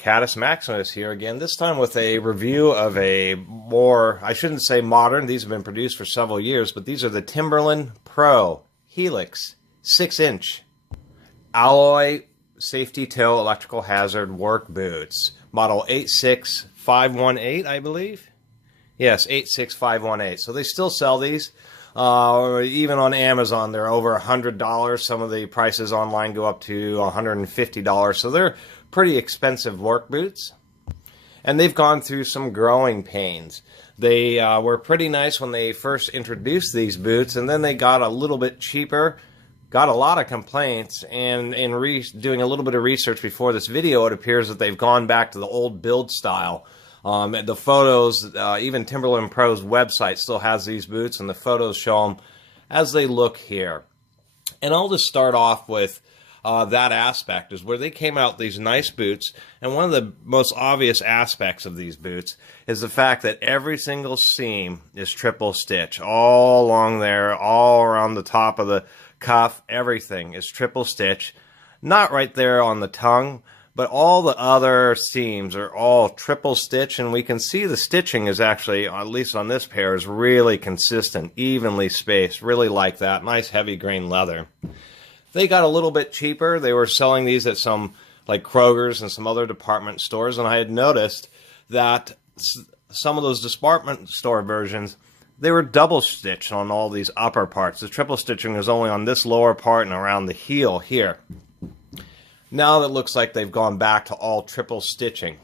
Caddis Maximus here again, this time with a review of a more, I shouldn't say modern, these have been produced for several years, but these are the Timberland Pro Helix 6-inch alloy safety toe electrical hazard work boots. Model 86518, I believe. Yes, 86518. So they still sell these. Even on Amazon, they're over $100. Some of the prices online go up to $150. So they're pretty expensive work boots. And they've gone through some growing pains. They were pretty nice when they first introduced these boots, and then they got a little bit cheaper. Got a lot of complaints, and in doing a little bit of research before this video, it appears that they've gone back to the old build style. The photos, even Timberland Pro's website still has these boots, and the photos show them as they look here. And I'll just start off with that aspect, is where they came out these nice boots, and one of the most obvious aspects of these boots is the fact that every single seam is triple stitch, all along there, all around the top of the cuff, everything is triple stitch. Not right there on the tongue, but all the other seams are all triple stitch, and we can see the stitching is actually, at least on this pair, is really consistent, evenly spaced. Really like that. Nice heavy grain leather. They got a little bit cheaper. They were selling these at some, like Kroger's and some other department stores, and I had noticed that some of those department store versions, they were double stitched on all these upper parts. The triple stitching was only on this lower part and around the heel here. Now it looks like they've gone back to all triple stitching,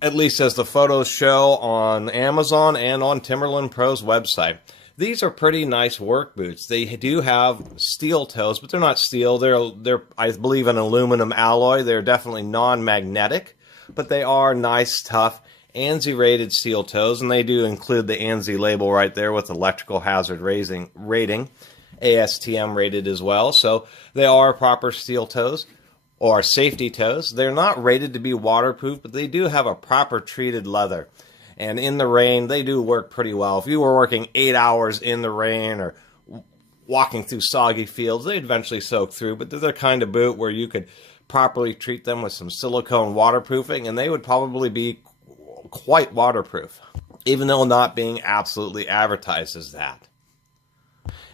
at least as the photos show on Amazon and on Timberland Pro's website. These are pretty nice work boots. They do have steel toes, but they're not steel. They're I believe an aluminum alloy. They're definitely non-magnetic, but they are nice, tough, ANSI rated steel toes, and they do include the ANSI label right there with electrical hazard rating, ASTM rated as well. So they are proper steel toes or safety toes. They're not rated to be waterproof, but they do have a proper treated leather. And in the rain, they do work pretty well. If you were working 8 hours in the rain or walking through soggy fields, they'd eventually soak through, but they're the kind of boot where you could properly treat them with some silicone waterproofing, and they would probably be quite waterproof, even though not being absolutely advertised as that.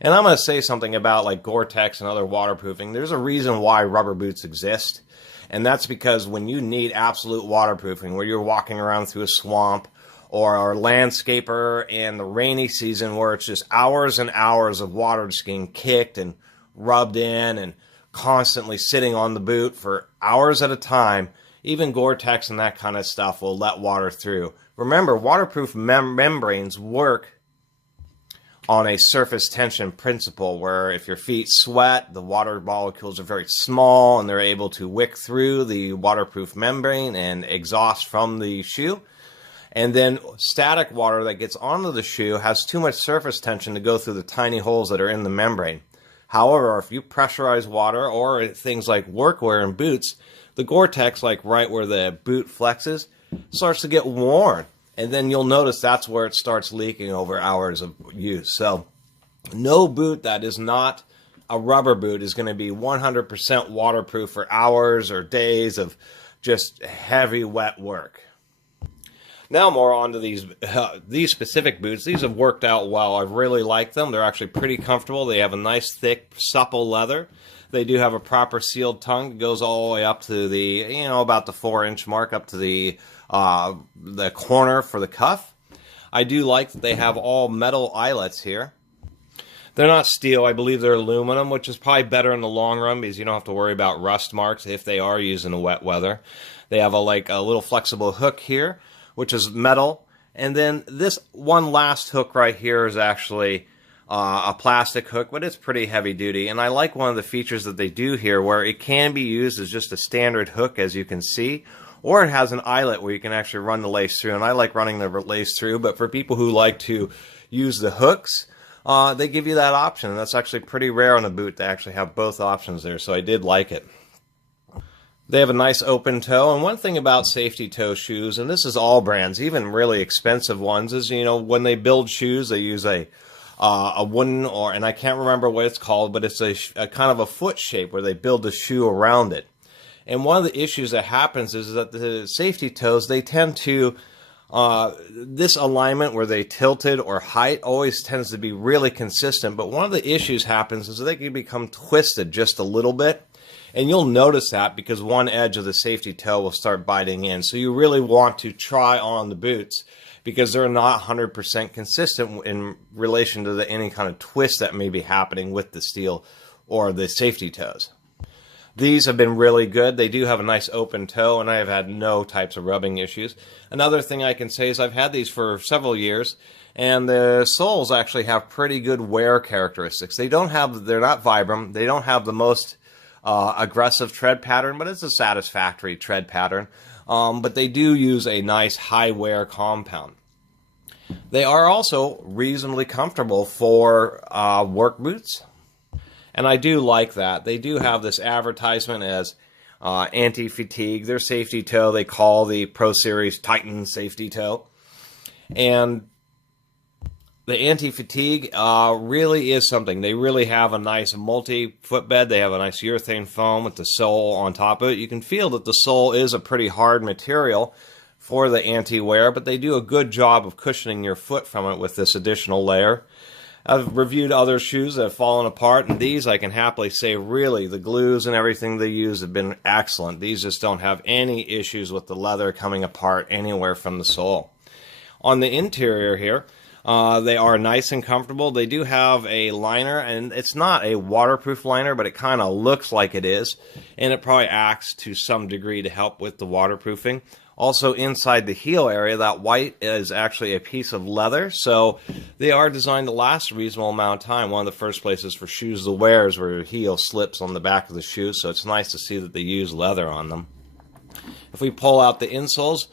And I'm going to say something about like Gore-Tex and other waterproofing. There's a reason why rubber boots exist, and that's because when you need absolute waterproofing, where you're walking around through a swamp or a landscaper in the rainy season where it's just hours and hours of water just getting kicked and rubbed in and constantly sitting on the boot for hours at a time, even Gore-Tex and that kind of stuff will let water through. Remember, waterproof membranes work on a surface tension principle where if your feet sweat, the water molecules are very small and they're able to wick through the waterproof membrane and exhaust from the shoe. And then static water that gets onto the shoe has too much surface tension to go through the tiny holes that are in the membrane. However, if you pressurize water or things like workwear and boots, the Gore-Tex, like right where the boot flexes, starts to get worn. And then you'll notice that's where it starts leaking over hours of use. So no boot that is not a rubber boot is going to be 100% waterproof for hours or days of just heavy wet work. Now more on to these specific boots. These have worked out well. I really like them. They're actually pretty comfortable. They have a nice, thick, supple leather. They do have a proper sealed tongue. It goes all the way up to the, about the 4-inch mark, up to the corner for the cuff. I do like that they have all metal eyelets here. They're not steel. I believe they're aluminum, which is probably better in the long run because you don't have to worry about rust marks if they are used in wet weather. They have a little flexible hook here, which is metal. And then this one last hook right here is actually a plastic hook, but it's pretty heavy duty. And I like one of the features that they do here where it can be used as just a standard hook, as you can see, or it has an eyelet where you can actually run the lace through. And I like running the lace through, but for people who like to use the hooks, they give you that option. And that's actually pretty rare on a boot to actually have both options there, so I did like it. They have a nice open toe, and one thing about safety toe shoes, and this is all brands, even really expensive ones, is, when they build shoes, they use a wooden, and I can't remember what it's called, but it's a kind of a foot shape where they build the shoe around it. And one of the issues that happens is that the safety toes, they tend to, this alignment where they tilted or height always tends to be really consistent. But one of the issues happens is that they can become twisted just a little bit. And you'll notice that because one edge of the safety toe will start biting in. So you really want to try on the boots because they're not 100% consistent in relation to any kind of twist that may be happening with the steel or the safety toes. These have been really good. They do have a nice open toe, and I have had no types of rubbing issues. Another thing I can say is I've had these for several years, and the soles actually have pretty good wear characteristics. They're not Vibram. They don't have the most aggressive tread pattern, but it's a satisfactory tread pattern. But they do use a nice high wear compound. They are also reasonably comfortable for work boots. And I do like that. They do have this advertisement as anti-fatigue. Their safety toe they call the Pro Series Titan safety toe. And the anti-fatigue really is something. They really have a nice multi-footbed. They have a nice urethane foam with the sole on top of it. You can feel that the sole is a pretty hard material for the anti-wear, but they do a good job of cushioning your foot from it with this additional layer. I've reviewed other shoes that have fallen apart, and these I can happily say really the glues and everything they use have been excellent. These just don't have any issues with the leather coming apart anywhere from the sole. On the interior here, they are nice and comfortable. They do have a liner, and it's not a waterproof liner, but it kind of looks like it is, and it probably acts to some degree to help with the waterproofing. Also, inside the heel area, that white is actually a piece of leather, so they are designed to last a reasonable amount of time. One of the first places for shoes to wear is where your heel slips on the back of the shoe, so it's nice to see that they use leather on them. If we pull out the insoles,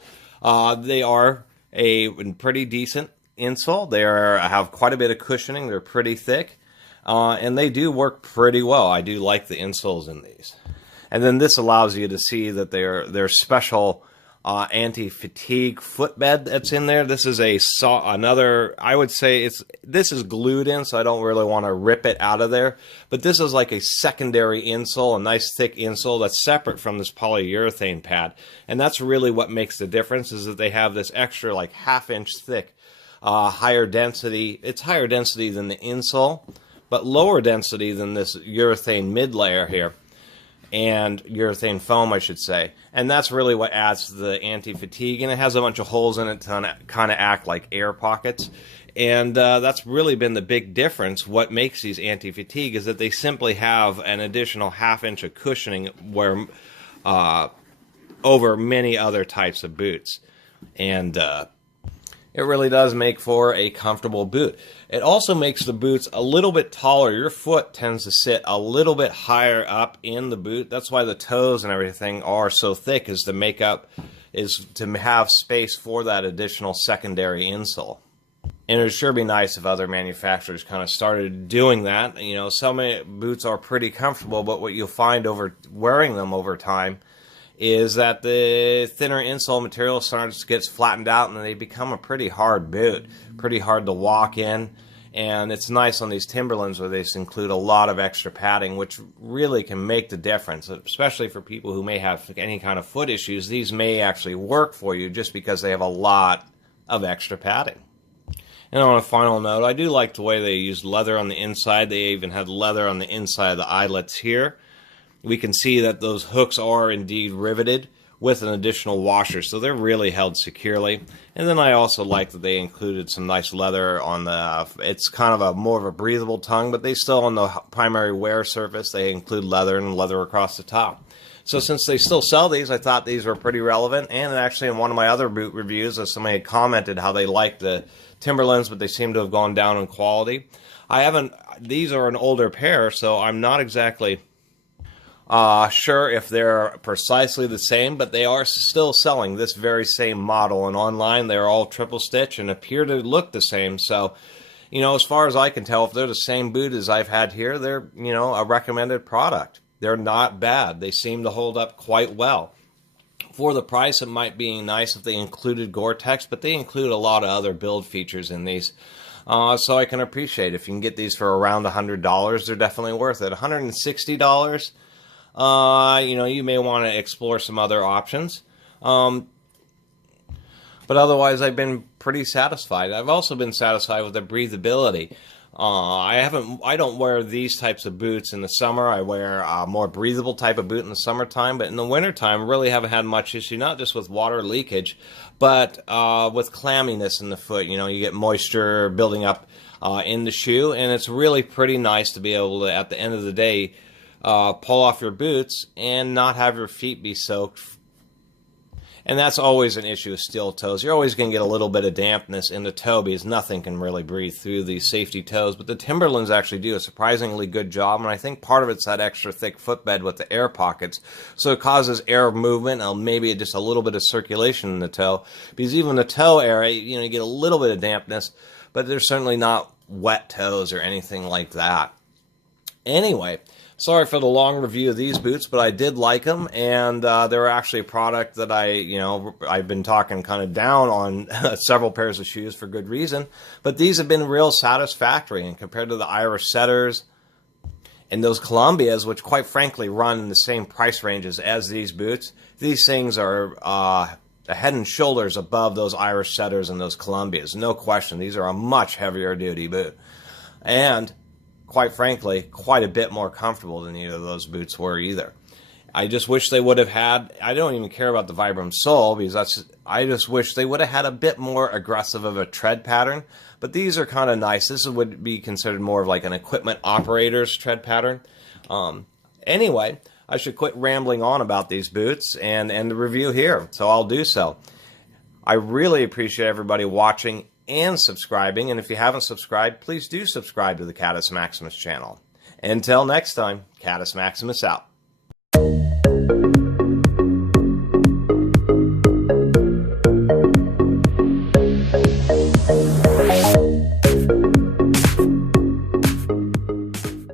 they are a pretty decent insole. They have quite a bit of cushioning. They're pretty thick, and they do work pretty well. I do like the insoles in these. And then this allows you to see that they're special anti-fatigue footbed that's in there. This is another, I would say this is glued in, so I don't really want to rip it out of there. But this is like a secondary insole, a nice thick insole that's separate from this polyurethane pad. And that's really what makes the difference, is that they have this extra like half-inch thick, higher density. It's higher density than the insole, but lower density than this urethane mid-layer here. And urethane foam, I should say. And that's really what adds to the anti-fatigue, and it has a bunch of holes in it to kind of act like air pockets. And that's really been the big difference. What makes these anti-fatigue is that they simply have an additional half-inch of cushioning where over many other types of boots. And it really does make for a comfortable boot. It also makes the boots a little bit taller. Your foot tends to sit a little bit higher up in the boot. That's why the toes and everything are so thick, is to have space for that additional secondary insole. And it would sure be nice if other manufacturers kind of started doing that. You know, some boots are pretty comfortable, but what you'll find over wearing them over time is that the thinner insole material gets flattened out, and they become a pretty hard boot, pretty hard to walk in. And it's nice on these Timberlands where they include a lot of extra padding, which really can make the difference, especially for people who may have any kind of foot issues. These may actually work for you just because they have a lot of extra padding. And on a final note, I do like the way they use leather on the inside. They even had leather on the inside of the eyelets here. We can see that those hooks are indeed riveted with an additional washer, so they're really held securely. And then I also like that they included some nice leather on it's kind of more of a breathable tongue, but they still, on the primary wear surface, they include leather and leather across the top. So since they still sell these, I thought these were pretty relevant. And actually in one of my other boot reviews, somebody had commented how they liked the Timberlands, but they seem to have gone down in quality. These are an older pair, so I'm not exactly sure if they're precisely the same, but they are still selling this very same model, and online they're all triple stitch and appear to look the same. So, you know, as far as I can tell, if they're the same boot as I've had here, they're, you know, a recommended product. They're not bad. They seem to hold up quite well. For the price, it might be nice if they included Gore-Tex, but they include a lot of other build features in these. So I can appreciate if you can get these for around $100, they're definitely worth it. $160, you may want to explore some other options. But otherwise, I've been pretty satisfied. I've also been satisfied with the breathability. I don't wear these types of boots in the summer. I wear a more breathable type of boot in the summertime, but in the wintertime, really haven't had much issue, not just with water leakage, but with clamminess in the foot. You get moisture building up in the shoe, and it's really pretty nice to be able to, at the end of the day, pull off your boots and not have your feet be soaked. And that's always an issue with steel toes. You're always going to get a little bit of dampness in the toe because nothing can really breathe through these safety toes. But the Timberlands actually do a surprisingly good job, and I think part of it's that extra thick footbed with the air pockets. So it causes air movement and maybe just a little bit of circulation in the toe. Because even the toe area, you get a little bit of dampness, but there's certainly not wet toes or anything like that. Anyway, sorry for the long review of these boots, but I did like them, and they're actually a product that I've been talking kind of down on several pairs of shoes for good reason, but these have been real satisfactory, and compared to the Irish Setters and those Columbias, which quite frankly run in the same price ranges as these boots, these things are a head and shoulders above those Irish Setters and those Columbias. No question, these are a much heavier duty boot. And quite frankly, quite a bit more comfortable than either of those boots were either. I just wish they would have had, I don't even care about the Vibram sole, because I just wish they would have had a bit more aggressive of a tread pattern, but these are kind of nice. This would be considered more of like an equipment operator's tread pattern. Anyway, I should quit rambling on about these boots and end the review here, so I'll do so. I really appreciate everybody watching and subscribing, and if you haven't subscribed, please do subscribe to the Catus Maximus channel. Until next time, Catus Maximus out.